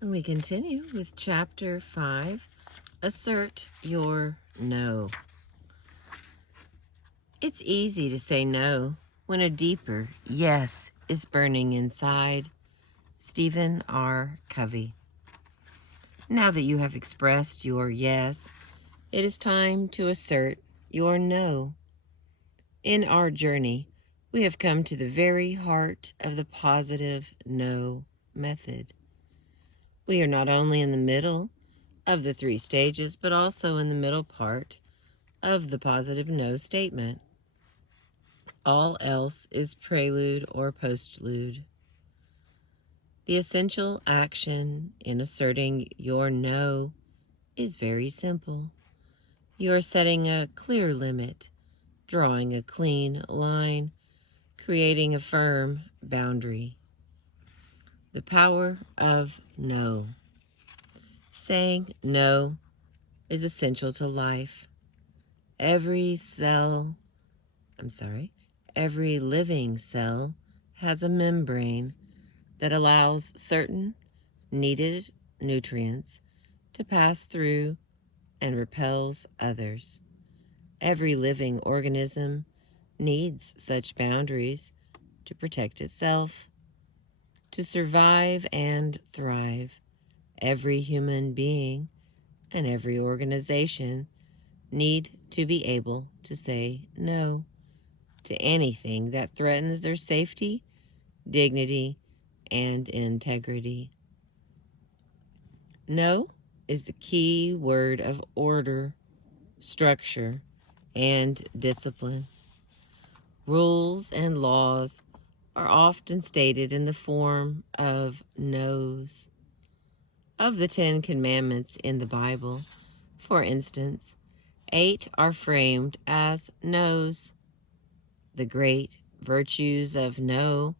And we continue with Chapter 5, Assert Your No. It's easy to say no when a deeper yes is burning inside. Stephen R. Covey. Now that you have expressed your yes, it is time to assert your no. In our journey, we have come to the very heart of the positive no method. We are not only in the middle of the 3 stages, but also in the middle part of the positive no statement. All else is prelude or postlude. The essential action in asserting your no is very simple. You are setting a clear limit, drawing a clean line, creating a firm boundary. The power of no. Saying no is essential to life. Every living cell has a membrane that allows certain needed nutrients to pass through and repels others. Every living organism needs such boundaries to protect itself, to survive and thrive. Every human being and every organization need to be able to say no to anything that threatens their safety, dignity, and integrity. No is the key word of order, structure, and discipline. Rules and laws are often stated in the form of no's. Of the 10 commandments in the Bible, for instance, 8 are framed as no's. The great virtues of no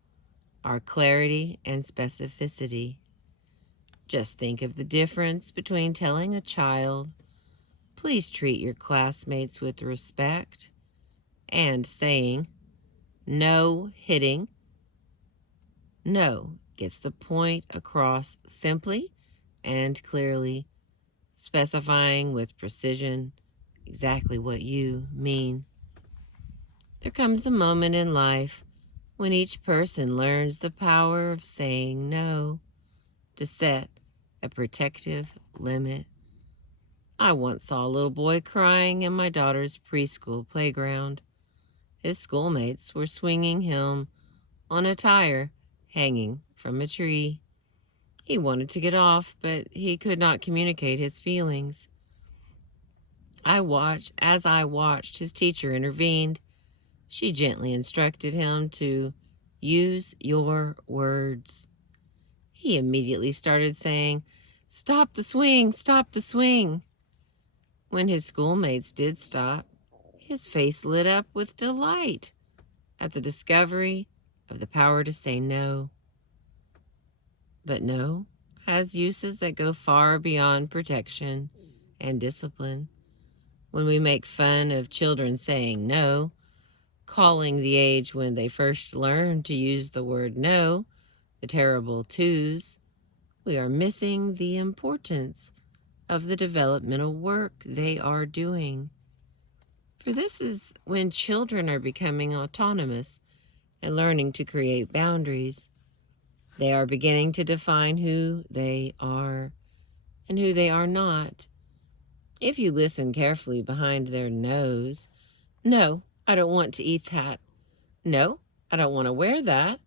are clarity and specificity. Just think of the difference between telling a child, "Please treat your classmates with respect," and saying, "No hitting." No gets the point across simply and clearly, specifying with precision exactly what you mean. There comes a moment in life when each person learns the power of saying no, to set a protective limit. I once saw a little boy crying in my daughter's preschool playground. His schoolmates were swinging him on a tire hanging from a tree. He wanted to get off, but he could not communicate his feelings. As I watched, his teacher intervened. She gently instructed him to use your words. He immediately started saying, "Stop the swing, stop the swing." When his schoolmates did stop, his face lit up with delight at the discovery of the power to say no. But no has uses that go far beyond protection and discipline. When we make fun of children saying no, calling the age when they first learned to use the word no the terrible twos, we are missing the importance of the developmental work they are doing. For this is when children are becoming autonomous and learning to create boundaries. They are beginning to define who they are and who they are not. If you listen carefully behind their nose, "No, I don't want to eat that." "No, I don't want to wear that."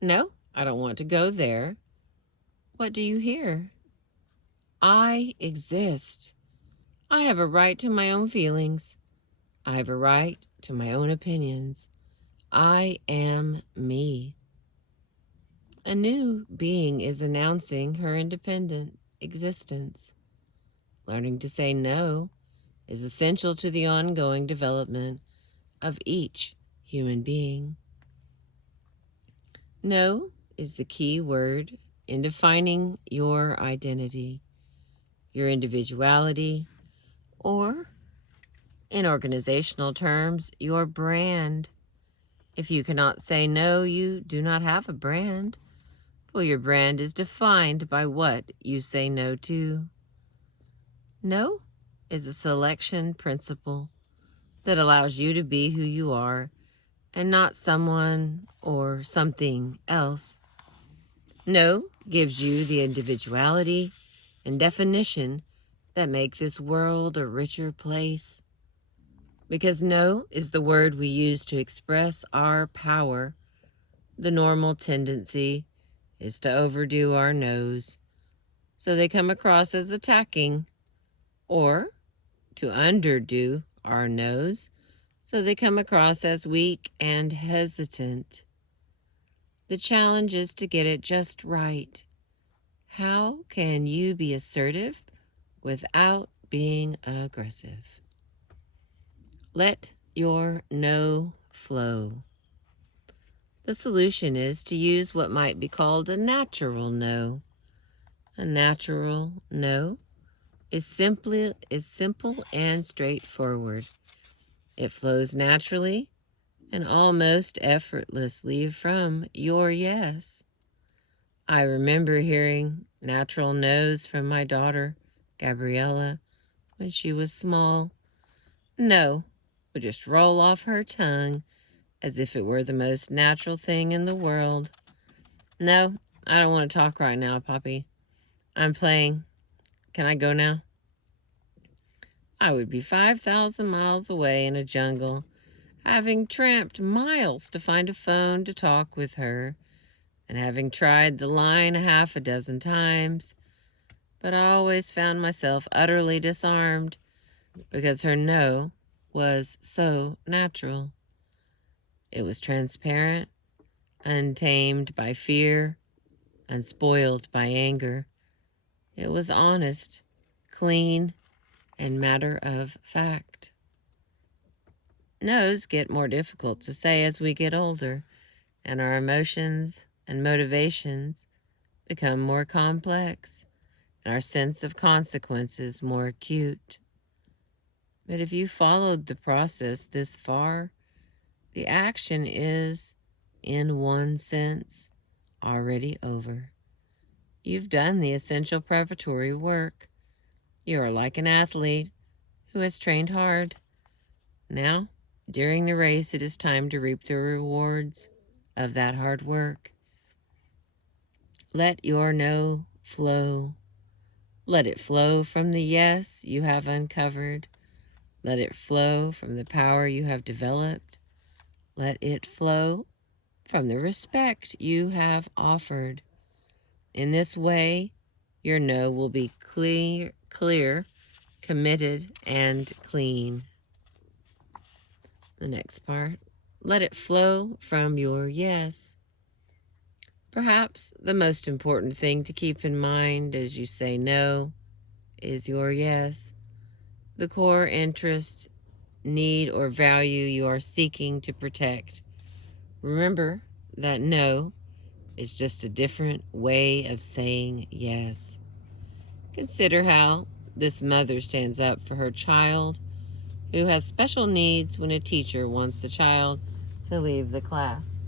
"No, I don't want to go there." What do you hear? I exist. I have a right to my own feelings. I have a right to my own opinions. I am me. A new being is announcing her independent existence. Learning to say no is essential to the ongoing development of each human being. No is the key word in defining your identity, your individuality, or, in organizational terms, your brand. If you cannot say no, you do not have a brand. Well, your brand is defined by what you say no to. No is a selection principle that allows you to be who you are and not someone or something else. No gives you the individuality and definition that make this world a richer place. Because no is the word we use to express our power, the normal tendency is to overdo our no's, so they come across as attacking, or to underdo our no's, so they come across as weak and hesitant. The challenge is to get it just right. How can you be assertive without being aggressive? Let your no flow. The solution is to use what might be called a natural no. A natural no is simple and straightforward. It flows naturally and almost effortlessly from your yes. I remember hearing natural no's from my daughter, Gabriella, when she was small. No would just roll off her tongue as if it were the most natural thing in the world. No, I don't want to talk right now, Poppy. I'm playing. Can I go now? I would be 5,000 miles away in a jungle, having tramped miles to find a phone to talk with her, and having tried the line 6 times, but I always found myself utterly disarmed because her no was so natural. It was transparent, untamed by fear, unspoiled by anger. It was honest, clean, and matter of fact. No's get more difficult to say as we get older, and our emotions and motivations become more complex, and our sense of consequences more acute. But if you followed the process this far, the action is, in one sense, already over. You've done the essential preparatory work. You are like an athlete who has trained hard. Now, during the race, it is time to reap the rewards of that hard work. Let your no flow. Let it flow from the yes you have uncovered. Let it flow from the power you have developed. Let it flow from the respect you have offered. In this way, your no will be clear, committed, and clean. The next part, let it flow from your yes. Perhaps the most important thing to keep in mind as you say no is your yes, the core interest, need, or value you are seeking to protect. Remember that no is just a different way of saying yes. Consider how this mother stands up for her child who has special needs when a teacher wants the child to leave the class.